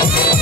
Thank okay. you.